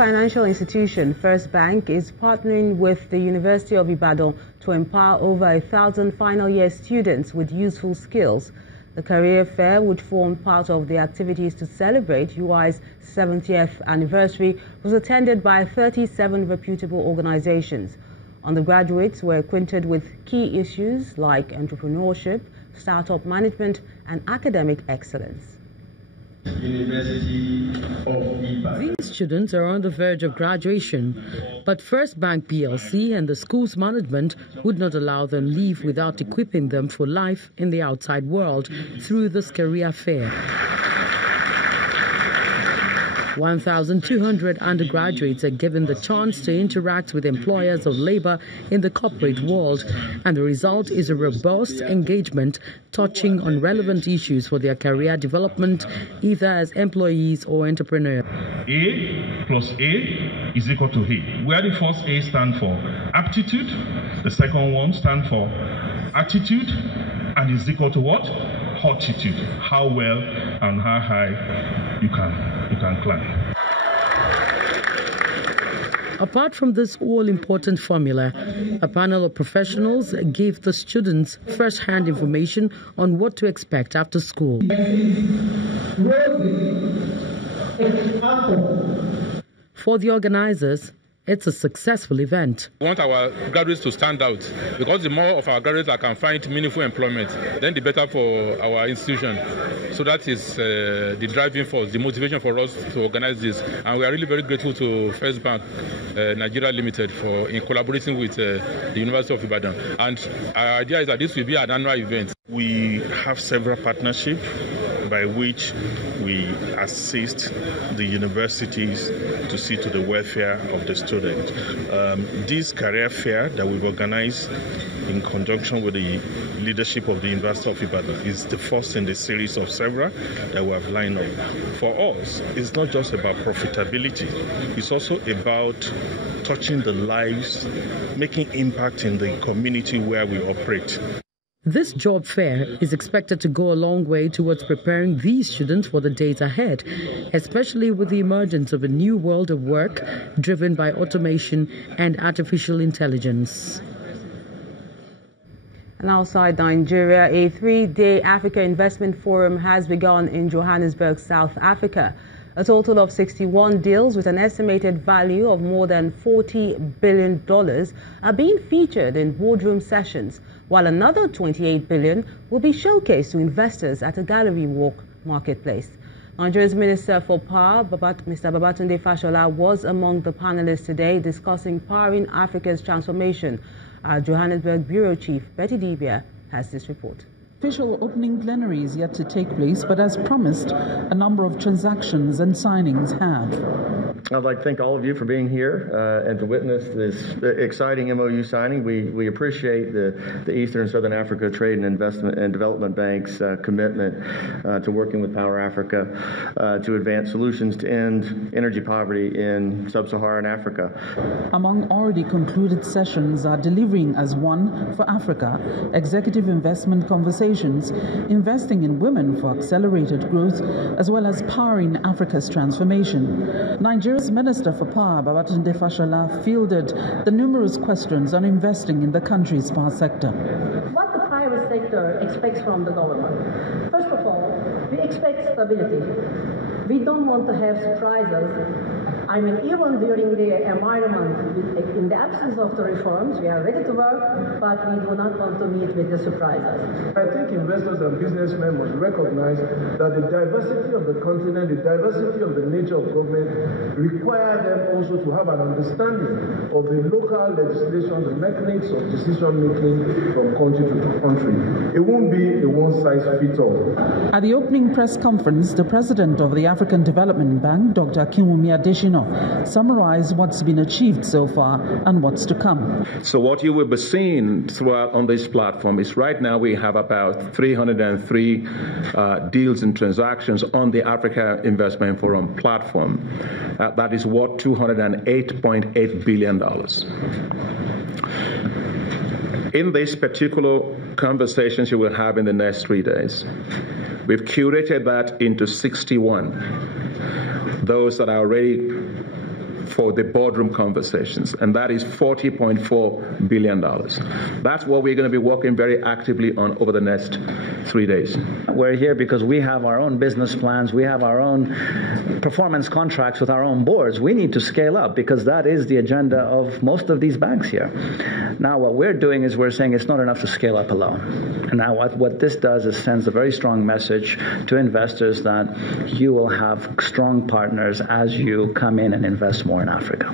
financial institution, First Bank, is partnering with the University of Ibadan to empower over 1,000 final-year students with useful skills. The career fair, which formed part of the activities to celebrate UI's 70th anniversary, was attended by 37 reputable organizations. Undergraduates were acquainted with key issues like entrepreneurship, startup management, and academic excellence. These students are on the verge of graduation, but First Bank PLC and the school's management would not allow them leave without equipping them for life in the outside world through this career fair. 1,200 undergraduates are given the chance to interact with employers of labor in the corporate world, and the result is a robust engagement touching on relevant issues for their career development, either as employees or entrepreneurs. A plus A is equal to A, where the first A stands for aptitude, the second one stands for attitude, and is equal to what? Fortitude, how well and how high you can climb. Apart from this all-important formula, a panel of professionals gave the students first-hand information on what to expect after school. For the organizers, it's a successful event. We want our graduates to stand out, because the more of our graduates that can find meaningful employment, then the better for our institution. So that is the driving force, the motivation for us to organize this. And we are really very grateful to First Bank Nigeria Limited in collaborating with the University of Ibadan. And our idea is that this will be an annual event. We have several partnerships by which we assist the universities to see to the welfare of the student. This career fair that we've organized in conjunction with the leadership of the University of Ibadan is the first in the series of several that we have lined up. For us, it's not just about profitability, it's also about touching the lives, making impact in the community where we operate. This job fair is expected to go a long way towards preparing these students for the days ahead, especially with the emergence of a new world of work driven by automation and artificial intelligence. And outside Nigeria, a 3-day Africa Investment Forum has begun in Johannesburg, South Africa. A total of 61 deals with an estimated value of more than $40 billion are being featured in boardroom sessions, while another $28 billion will be showcased to investors at a gallery walk marketplace. Nigeria's Minister for Power, Mr. Babatunde Fashola, was among the panelists today discussing powering Africa's transformation. Our Johannesburg Bureau Chief, Pt.3, has this report. Official opening plenary is yet to take place, but as promised, a number of transactions and signings have. I'd like to thank all of you for being here and to witness this exciting MOU signing. We appreciate the Eastern and Southern Africa Trade and Investment and Development Bank's commitment to working with Power Africa to advance solutions to end energy poverty in sub-Saharan Africa. Among already concluded sessions are Delivering as One for Africa, Executive Investment Conversations, Investing in Women for Accelerated Growth, as well as Powering Africa's Transformation. Nigeria's Minister for Power, Babatunde Fashola, fielded the numerous questions on investing in the country's power sector. What the private sector expects from the government? First of all, we expect stability. We don't want to have surprises. I mean, even during the environment, in the absence of the reforms, we are ready to work, but we do not want to meet with the surprises. I think investors and businessmen must recognize that the diversity of the continent, the diversity of the nature of government, require them also to have an understanding of the local legislation, the mechanics of decision-making from country to country. It won't be a one-size-fits-all. At the opening press conference, the president of the African Development Bank, Dr. Akinwumi Adesina, summarized what's been achieved so far and what's to come. So what you will be seeing throughout on this platform is right now we have about 303 deals and transactions on the Africa Investment Forum platform. That is worth $208.8 billion. In these particular conversations you will have in the next 3 days, we've curated that into 61. Those that are already for the boardroom conversations, and that is $40.4 billion. That's what we're going to be working very actively on over the next 3 days. We're here because we have our own business plans. We have our own performance contracts with our own boards. We need to scale up because that is the agenda of most of these banks here. Now, what we're doing is we're saying it's not enough to scale up alone. And now what this does is sends a very strong message to investors that you will have strong partners as you come in and invest more in Africa.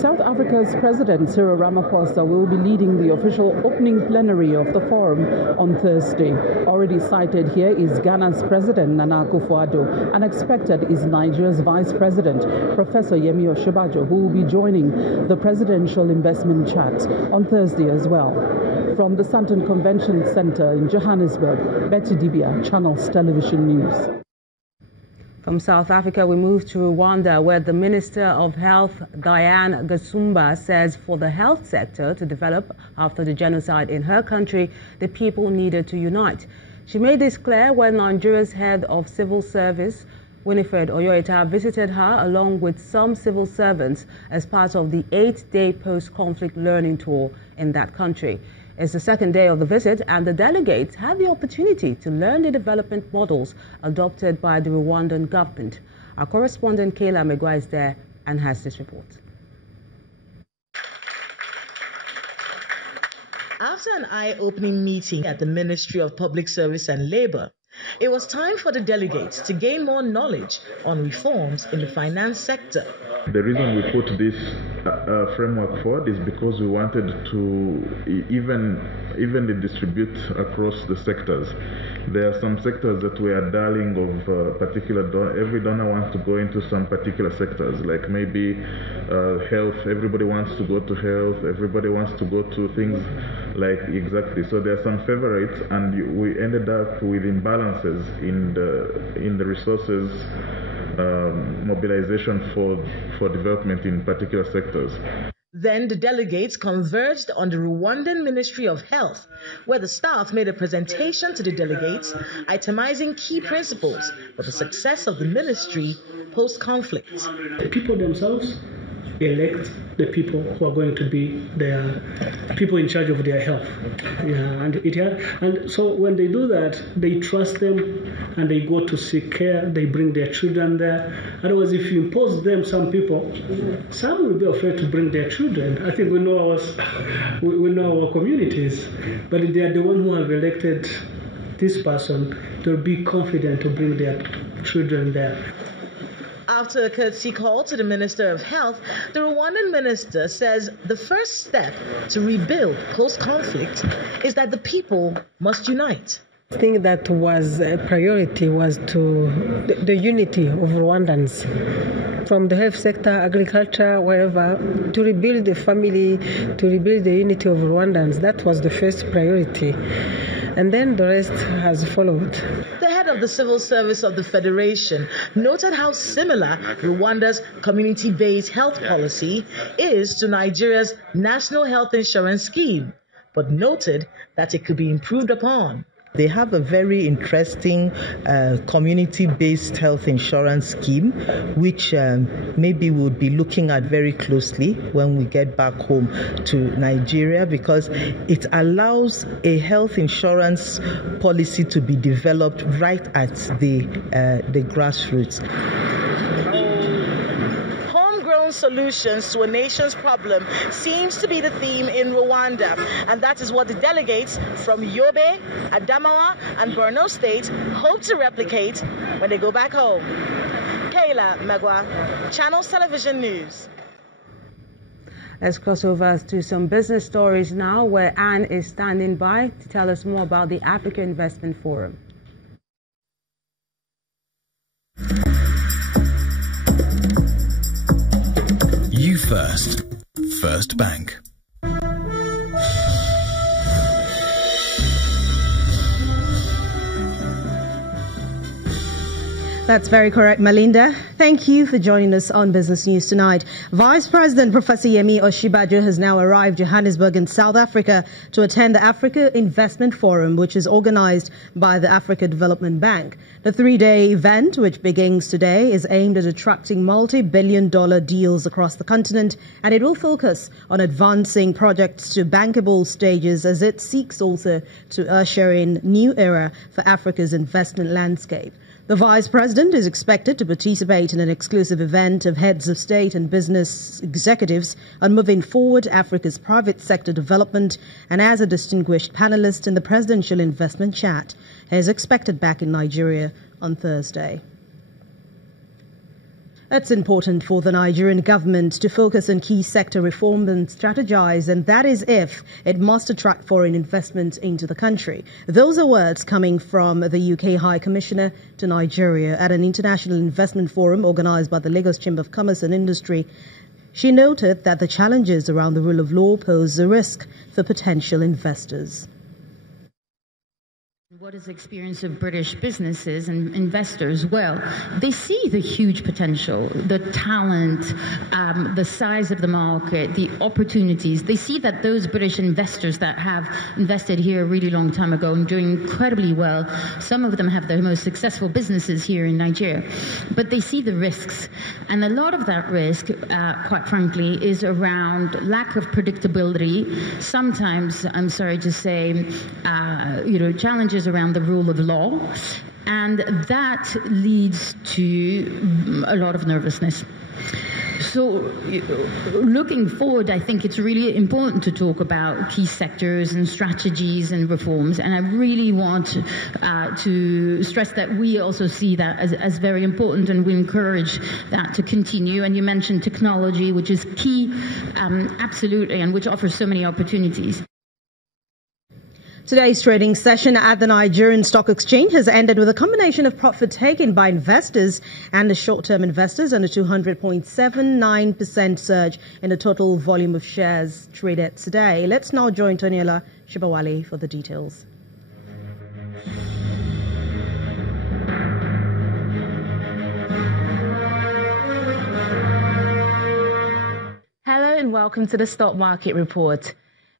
South Africa's President Cyril Ramaphosa will be leading the official opening plenary of the forum on Thursday. Already cited here is Ghana's President Nana Akufo-Addo, and expected is Nigeria's Vice President Professor Yemi Osinbajo, who will be joining the Presidential Investment Chat on Thursday as well. From the Sandton Convention Center in Johannesburg, Betty Dibia, Channels Television News. From South Africa, we move to Rwanda, where the Minister of Health, Diane Gasumba, says for the health sector to develop after the genocide in her country, the people needed to unite. She made this clear when Nigeria's head of civil service, Winifred Oyoita, visited her along with some civil servants as part of the 8-day post-conflict learning tour in that country. It's the second day of the visit, and the delegates had the opportunity to learn the development models adopted by the Rwandan government. Our correspondent Kayla Megwa is there and has this report. After an eye-opening meeting at the Ministry of Public Service and Labor, it was time for the delegates to gain more knowledge on reforms in the finance sector. The reason we put this framework forward is because we wanted to evenly distribute across the sectors. There are some sectors that we are darling of particular donor. Every donor wants to go into some particular sectors, like maybe health. Everybody wants to go to health. Everybody wants to go to things like exactly. So there are some favorites, and we ended up with imbalances in the resources mobilization for development in particular sectors. Then the delegates converged on the Rwandan Ministry of Health, where the staff made a presentation to the delegates, itemizing key principles for the success of the ministry post-conflict. The people themselves elect the people who are going to be their people in charge of their health. And so when they do that, they trust them and they go to seek care, they bring their children there. Otherwise, if you impose them, some will be afraid to bring their children. I think we know our communities, but they are the ones who have elected this person to be confident to bring their children there. After a courtesy call to the Minister of Health, the Rwandan minister says the first step to rebuild post-conflict is that the people must unite. I think that was a priority was to the unity of Rwandans, from the health sector, agriculture, wherever, to rebuild the family, to rebuild the unity of Rwandans. That was the first priority. And then the rest has followed. The head of the civil service of the Federation noted how similar Rwanda's community-based health policy is to Nigeria's national health insurance scheme, but noted that it could be improved upon. They have a very interesting community-based health insurance scheme, which maybe we'll be looking at very closely when we get back home to Nigeria, because it allows a health insurance policy to be developed right at the grassroots. Solutions to a nation's problem seems to be the theme in Rwanda, and that is what the delegates from Yobe, Adamawa, and Borno states hope to replicate when they go back home. Kayla Megwa, Channels Television News. Let's cross over to some business stories now, where Anne is standing by to tell us more about the Africa Investment Forum. First Bank. That's very correct, Melinda. Thank you for joining us on Business News tonight. Vice President Professor Yemi Osinbajo has now arrived Johannesburg in South Africa to attend the Africa Investment Forum, which is organized by the Africa Development Bank. The three-day event, which begins today, is aimed at attracting multi-billion-dollar deals across the continent, and it will focus on advancing projects to bankable stages as it seeks also to usher in a new era for Africa's investment landscape. The Vice President is expected to participate in an exclusive event of heads of state and business executives on moving forward Africa's private sector development, and as a distinguished panelist in the Presidential Investment Chat. He is expected back in Nigeria on Thursday. It's important for the Nigerian government to focus on key sector reform and strategize, and that is if it must attract foreign investment into the country. Those are words coming from the UK High Commissioner to Nigeria at an international investment forum organized by the Lagos Chamber of Commerce and Industry. She noted that the challenges around the rule of law pose a risk for potential investors. What is the experience of British businesses and investors? Well, they see the huge potential, the talent, the size of the market, the opportunities. They see that those British investors that have invested here a really long time ago and doing incredibly well, some of them have the most successful businesses here in Nigeria. But they see the risks. And a lot of that risk, quite frankly, is around lack of predictability. Sometimes, I'm sorry to say, challenges around the rule of law, and that leads to a lot of nervousness. So looking forward, I think it's really important to talk about key sectors and strategies and reforms, and I really want to stress that we also see that as very important, and we encourage that to continue. And you mentioned technology, which is key, absolutely, and which offers so many opportunities. Today's trading session at the Nigerian Stock Exchange has ended with a combination of profit taken by investors and the short-term investors, and a 200.79% surge in the total volume of shares traded today. Let's now join Toniola Shibawale for the details. Hello and welcome to the Stock Market Report.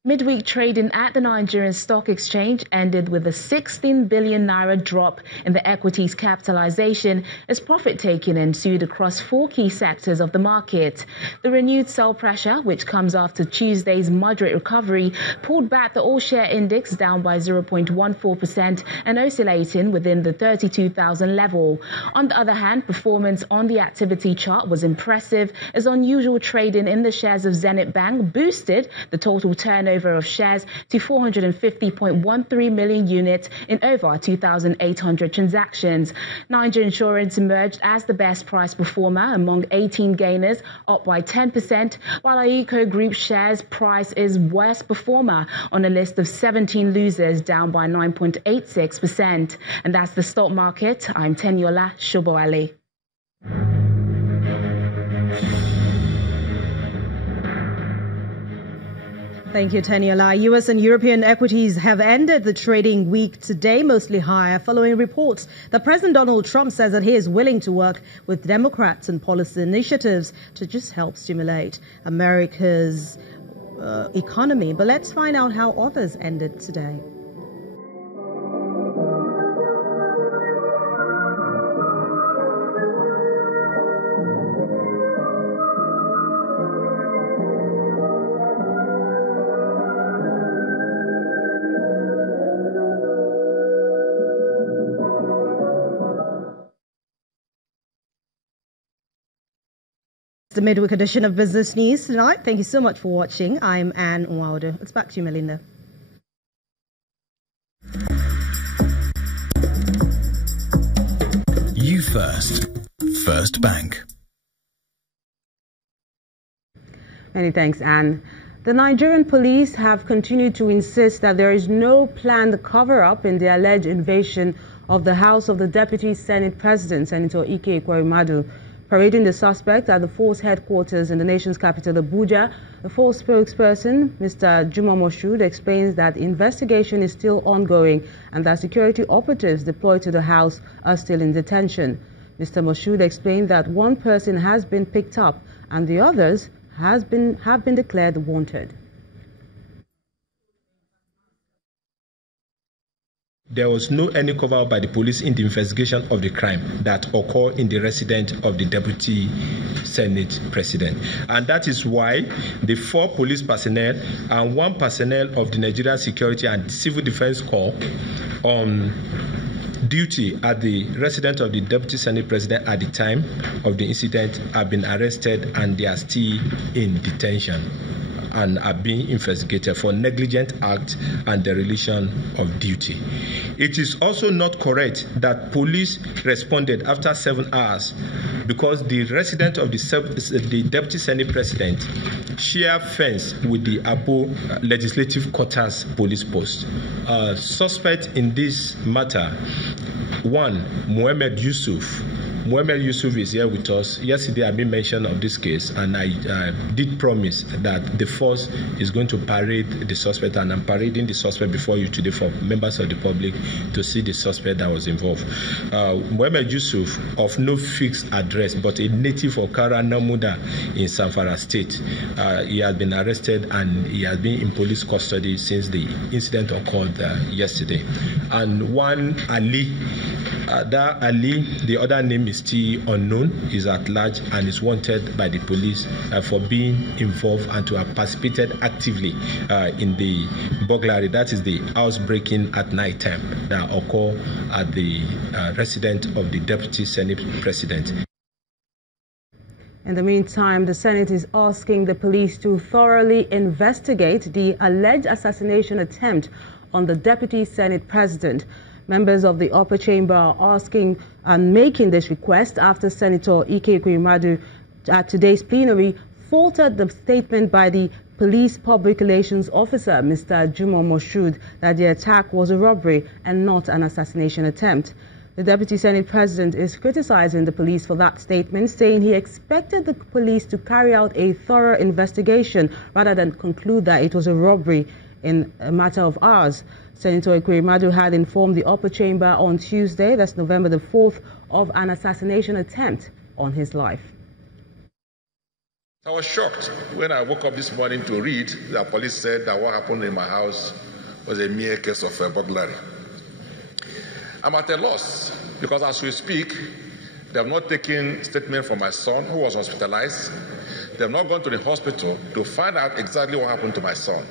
Midweek trading at the Nigerian Stock Exchange ended with a 16 billion naira drop in the equities capitalization as profit-taking ensued across four key sectors of the market. The renewed sell pressure, which comes after Tuesday's moderate recovery, pulled back the all-share index down by 0.14% and oscillating within the 32,000 level. On the other hand, performance on the activity chart was impressive as unusual trading in the shares of Zenith Bank boosted the total turnover of shares to 450.13 million units in over 2,800 transactions. Niger Insurance emerged as the best price performer among 18 gainers, up by 10%, while Aiko Group shares price is worst performer on a list of 17 losers, down by 9.86%. And that's the stock market. I'm Teniola Shibawale. Thank you, Teniola. U.S. and European equities have ended the trading week today mostly higher, following reports that President Donald Trump says that he is willing to work with Democrats and policy initiatives to just help stimulate America's economy. But let's find out how others ended today. The midweek edition of Business News tonight. Thank you so much for watching. I'm Anne Nwaudo. It's back to you, Melinda. You first. First Bank. Many thanks, Anne. The Nigerian police have continued to insist that there is no planned cover-up in the alleged invasion of the House of the Deputy Senate President, Senator Ike Ekweremadu. Parading the suspect at the force headquarters in the nation's capital, Abuja, the force spokesperson, Mr. Juma Moshood, explains that investigation is still ongoing and that security operatives deployed to the house are still in detention. Mr. Moshood explained that one person has been picked up and the others have been declared wanted. There was no any cover-up by the police in the investigation of the crime that occurred in the residence of the Deputy Senate President. And that is why the 4 police personnel and 1 personnel of the Nigerian Security and Civil Defense Corps on duty at the residence of the Deputy Senate President at the time of the incident have been arrested, and they are still in detention and are being investigated for negligent act and dereliction of duty. It is also not correct that police responded after 7 hours because the resident of the Deputy Senate President share fence with the Abo Legislative Quarters police post. Suspect in this matter, 1, Mohammed Yusuf. Mohammed Yusuf is here with us. Yesterday I made mention of this case, and I did promise that the force is going to parade the suspect, and I'm parading the suspect before you today for members of the public to see the suspect that was involved. Mohammed Yusuf, of no fixed address, but a native of Kara Namuda in Zamfara State. He has been arrested and he has been in police custody since the incident occurred yesterday. And 1 Ali, that Ali, the other name is still unknown, is at large and is wanted by the police for being involved and to have participated actively in the burglary, that is the housebreaking at night time that occurred at the residence of the Deputy Senate President. In the meantime, the Senate is asking the police to thoroughly investigate the alleged assassination attempt on the Deputy Senate President. Members of the upper chamber are asking and making this request after Senator Ike Ekweremadu at today's plenary faulted the statement by the police public relations officer, Mr. Juma Moshood, that the attack was a robbery and not an assassination attempt. The Deputy Senate President is criticizing the police for that statement, saying he expected the police to carry out a thorough investigation rather than conclude that it was a robbery in a matter of hours. Senator Ekweremadu had informed the upper chamber on Tuesday, that's November the 4th, of an assassination attempt on his life. I was shocked when I woke up this morning to read that police said that what happened in my house was a mere case of burglary. I'm at a loss because as we speak, they have not taken statement from my son who was hospitalized. They have not gone to the hospital to find out exactly what happened to my son.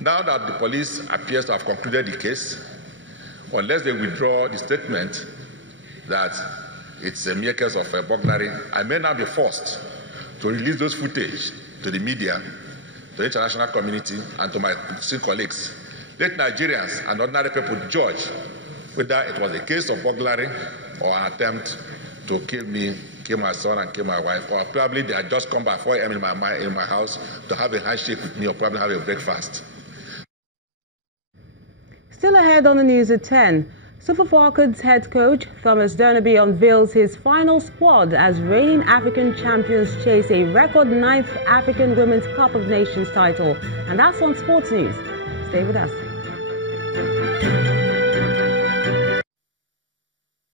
Now that the police appears to have concluded the case, unless they withdraw the statement that it's a mere case of burglary, I may now be forced to release those footage to the media, to the international community, and to my colleagues. Let Nigerians and ordinary people judge whether it was a case of burglary or an attempt to kill me, kill my son, and kill my wife, or probably they had just come by 4 a.m. in my house to have a handshake with me or probably have a breakfast. Still ahead on the news at 10, Super Falcons head coach Thomas Dernaby unveils his final squad as reigning African champions chase a record 9th African Women's Cup of Nations title. And that's on Sports News. Stay with us.